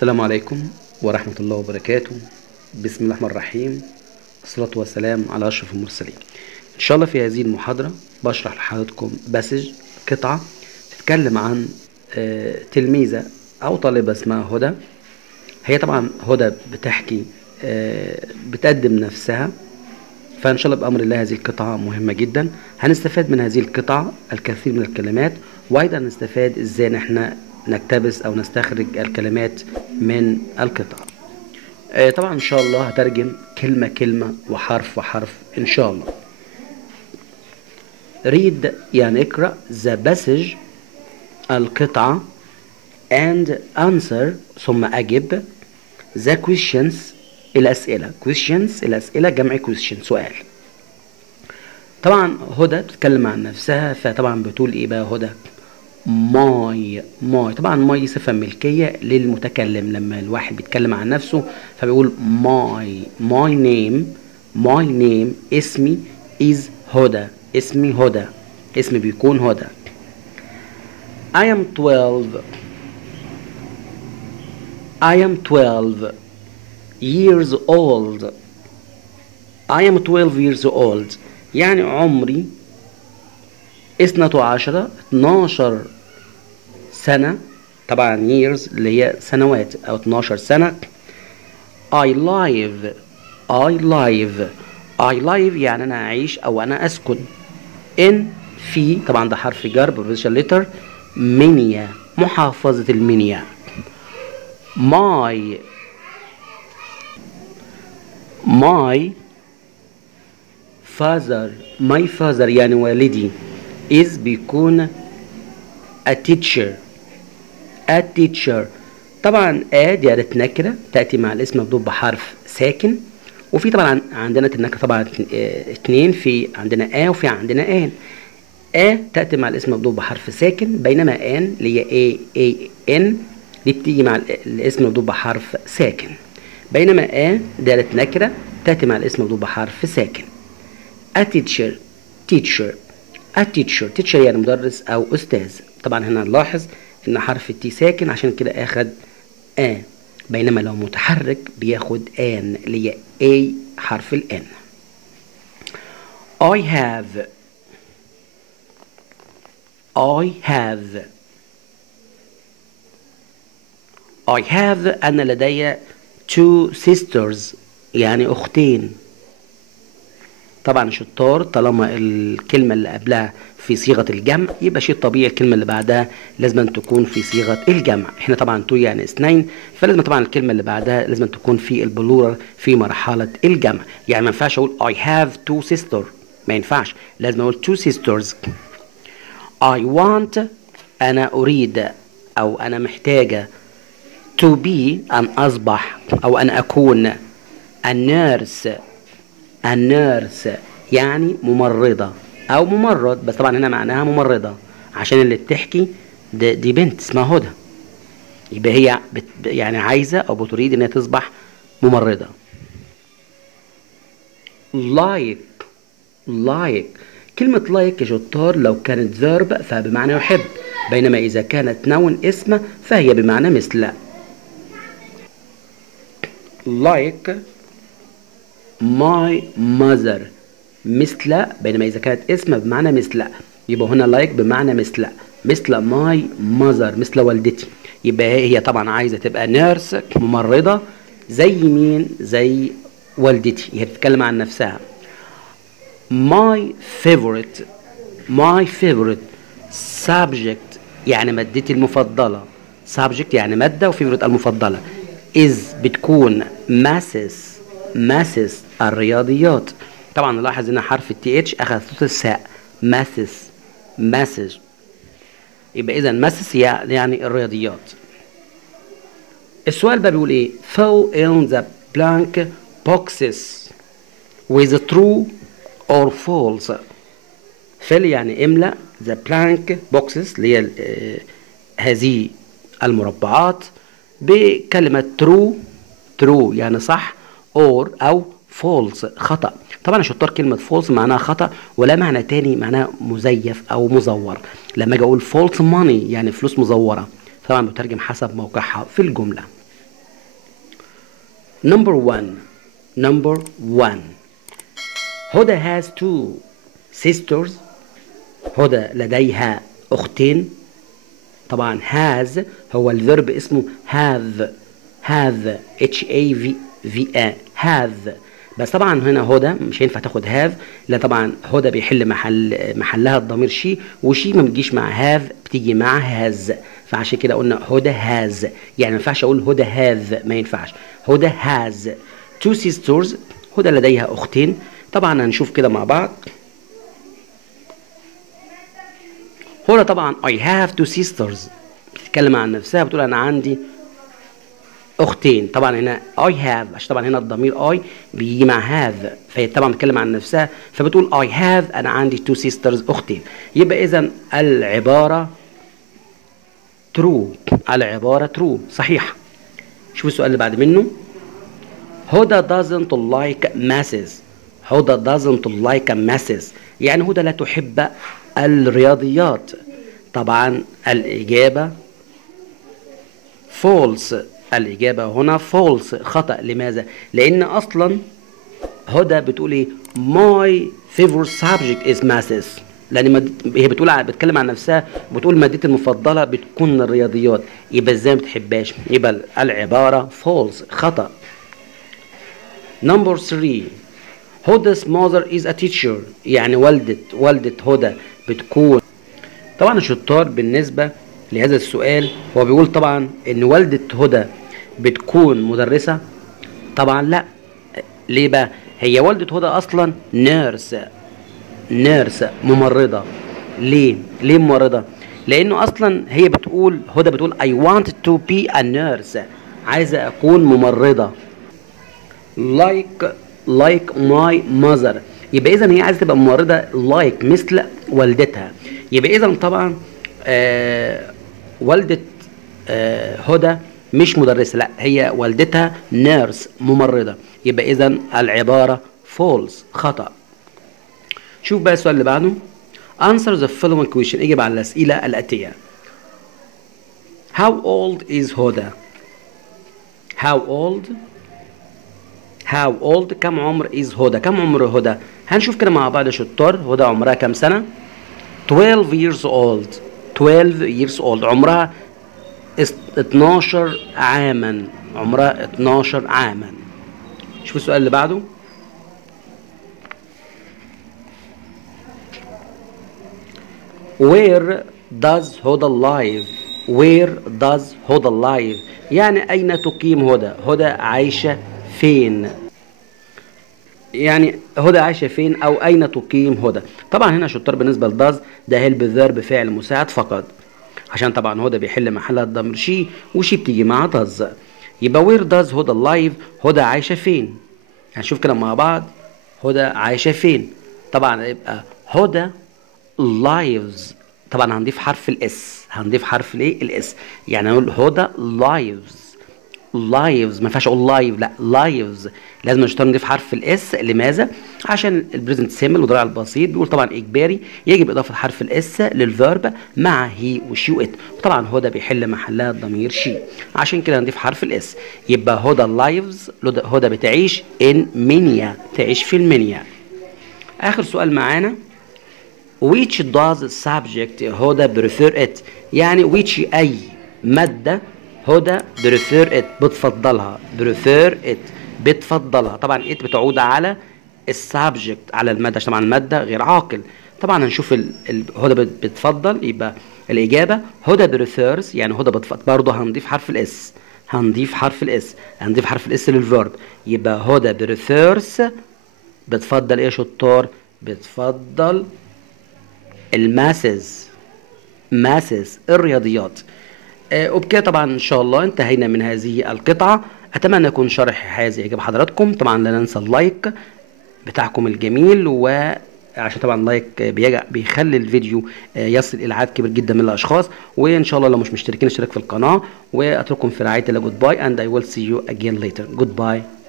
السلام عليكم ورحمة الله وبركاته. بسم الله الرحمن الرحيم، الصلاة والسلام على أشرف المرسلين. إن شاء الله في هذه المحاضرة بشرح لحضراتكم قطعة تتكلم عن تلميذة أو طالبة اسمها هدى. هي طبعا هدى بتحكي بتقدم نفسها، فإن شاء الله بأمر الله هذه القطعة مهمة جدا. هنستفاد من هذه القطعة الكثير من الكلمات، وأيضا نستفاد إزاي نحن نقتبس أو نستخرج الكلمات من القطعة. طبعا إن شاء الله هترجم كلمة كلمة وحرف وحرف إن شاء الله. read يعني اقرأ the passage القطعة and answer ثم أجب the questions الأسئلة. questions الأسئلة جمع question سؤال. طبعا هدى بتتكلم عن نفسها، فطبعا بتقول إيه بقى هدى؟ ماي. طبعا ماي صفة ملكية للمتكلم، لما الواحد بيتكلم عن نفسه فبيقول ماي نيم اسمي is هدى، اسمي هدى، اسمي بيكون هدى. I am 12 years old. I am 12 years old يعني عمري 12 سنة. طبعا years اللي هي سنوات أو 12 سنة. I live يعني أنا أعيش أو أنا أسكن. in في طبعا ده حرف جر preposition letter منيا، محافظة المنيا. my father يعني والدي is بيكون a teacher. طبعا دي نكرة تأتي مع الاسم مبدوء بحرف ساكن، وفي طبعا عندنا النكرة طبعا اتنين، في عندنا وفي عندنا تأتي مع الاسم مبدوء بحرف ساكن، بينما اللي هي ان دي بتيجي مع الاسم مبدوء بحرف ساكن، بينما دي نكرة تأتي مع الاسم مبدوء بحرف ساكن. a teacher يعني مدرس أو أستاذ. طبعا هنا نلاحظ إن حرف التي ساكن عشان كده أخد بينما لو متحرك بياخد اللي هي حرف الان. I have أنا لدي 2 sisters يعني أختين. طبعا شطار، طالما الكلمة اللي قبلها في صيغة الجمع يبقى شيء طبيعي الكلمة اللي بعدها لازم تكون في صيغة الجمع. احنا طبعا 2 يعني 2، فلازم طبعا الكلمة اللي بعدها لازم تكون في البلورال في مرحلة الجمع. يعني ما ينفعش اقول I have 2 sisters، ما ينفعش، لازم اقول 2 sisters. I want انا اريد او انا محتاجة to be ان اصبح او ان اكون a nurse يعني ممرضة أو ممرض، بس طبعا هنا معناها ممرضة عشان اللي بتحكي دي بنت اسمها هدى، يبقى هي يعني عايزة أو بتريد إنها تصبح ممرضة. like كلمة like يا شطار لو كانت verb فبمعنى يحب، بينما إذا كانت noun اسم فهي بمعنى مثل. like my mother مثل، بينما إذا كانت اسم بمعنى مثل يبقى هنا like بمعنى مثل my mother مثل والدتي، يبقى هي طبعا عايزة تبقى نيرس ممرضة زي مين؟ زي والدتي، هي بتتكلم عن نفسها. my favorite subject يعني مادتي المفضلة. subject يعني مادة، وفيفوريت المفضلة. is بتكون ماسس الرياضيات. طبعا نلاحظ ان حرف التي اتش اخذ صوت الساء، ماسس يبقى اذا ماسس يعني الرياضيات. السؤال بقى بيقول ايه؟ fill in the blank boxes with true or false. fill يعني املأ the blank boxes اللي هي هذه المربعات بكلمة true يعني صح، or أو false خطأ. طبعا يا شطار كلمة false معناها خطأ، ولا معنى تاني معناها مزيف أو مزور. لما أجي أقول false money يعني فلوس مزورة، طبعا بترجم حسب موقعها في الجملة. Number one. هدى has two sisters. هدى لديها أختين. طبعا has هو الفيرب اسمه have have. بس طبعا هنا هدى مش هينفع تاخد have، لا طبعا هدى بيحل محلها الضمير شي، وشي ما بتجيش مع have، بتيجي مع has. فعشان كده قلنا هدى has، يعني ما ينفعش اقول هدى have، ما ينفعش. هدى has two sisters. هدى لديها اختين. طبعا هنشوف كده مع بعض. هدى طبعا I have two sisters، بتتكلم عن نفسها، بتقول انا عندي اختين. طبعا هنا I have، عشان طبعا هنا الضمير I بيجي مع have، فهي طبعا بتتكلم عن نفسها، فبتقول I have، انا عندي two sisters، اختين. يبقى اذا العبارة true، العبارة true صحيح. شوف السؤال اللي بعد منه. هدى doesn't like masses. هدى doesn't like masses، يعني هدى لا تحب الرياضيات. طبعا الإجابة false، الإجابة هنا false، خطأ. لماذا؟ لأن أصلا هدى بتقول إيه؟ my favorite subject is masses، لأن هي بتتكلم عن نفسها، بتقول مادتي المفضلة بتكون الرياضيات، يبقى إزاي ما بتحبهاش؟ يبقى العبارة false، خطأ. Number 3. هدى's mother is a teacher، يعني والدة هدى بتكون. طبعا الشطار بالنسبة لهذا السؤال هو بيقول طبعا ان والدة هدى بتكون مدرسة. طبعا لا. ليه بقى؟ هي والدة هدى اصلا نيرس ممرضة. ليه ممرضة؟ لانه اصلا هي بتقول، هدى بتقول I want to be a nurse، عايزة اكون ممرضة like my mother. يبقى اذا هي عايزة تبقى ممرضة like مثل والدتها. يبقى اذا طبعا والدة هدى مش مدرسة، لا هي والدتها نيرس ممرضة. يبقى اذا العبارة فولس، خطأ. شوف بقى السؤال اللي بعده. answer the following question، اجب على الأسئلة الآتية. how old is هدى؟ how old كم عمر is هدى؟ كم عمر هدى؟ هنشوف كده مع بعض يا شطار. هدى عمرها كم سنة؟ 12 years old. عمرها 12 عاما. عمرها 12 عاما. شوف السؤال اللي بعده. where does هدى live؟ يعني أين تقيم هدى؟ هدى عايشة فين؟ يعني هدى عايشة فين أو أين تقيم هدى؟ طبعا هنا شطار بالنسبة لداز ده هيلب فيرب فعل مساعد فقط، عشان طبعا هدى بيحل محلها الضمير شي، وشي بتيجي مع داز. يبقى وير داز هدى لايف؟ هدى عايشة فين؟ هنشوف كده مع بعض. هدى عايشة فين؟ طبعا يبقى هدى لايفز. طبعا هنضيف حرف الاس، الاس، يعني نقول هدى لايفز. ما ينفعش اقول لايف، لا لايفز، لازم نضيف حرف الاس. لماذا؟ عشان البريزنت سيمبل والمضارع البسيط بيقول طبعا اجباري يجب اضافه حرف الاس للفيرب مع هي وشي وات، وطبعا هدى بيحل محلها الضمير شي، عشان كده هنضيف حرف الاس. يبقى هدى لايفز، هدى بتعيش ان منيا، تعيش في المنيا. اخر سؤال معانا. which does subject هدى prefer it؟ يعني which اي ماده هدى prefer it بتفضلها. طبعا it بتعود على السبجكت، على المادة، عشان طبعا المادة غير عاقل. طبعا هنشوف هدى بتفضل، يبقى الإجابة هدى prefers، يعني هدى بتفضل. برضه هنضيف حرف الاس للفيرب، يبقى هدى prefers بتفضل ايه يا شطار؟ بتفضل الماسز، الرياضيات. وبكده طبعا ان شاء الله انتهينا من هذه القطعة. اتمنى يكون شرح هذا يعجب حضراتكم. طبعا لا ننسى اللايك بتاعكم الجميل، وعشان طبعا اللايك بيخلي الفيديو يصل الى عدد كبير جدا من الاشخاص. وان شاء الله لو مش مشتركين اشترك في القناة، واترككم في رعاية الله. جود باي and I will see you again later. Goodbye.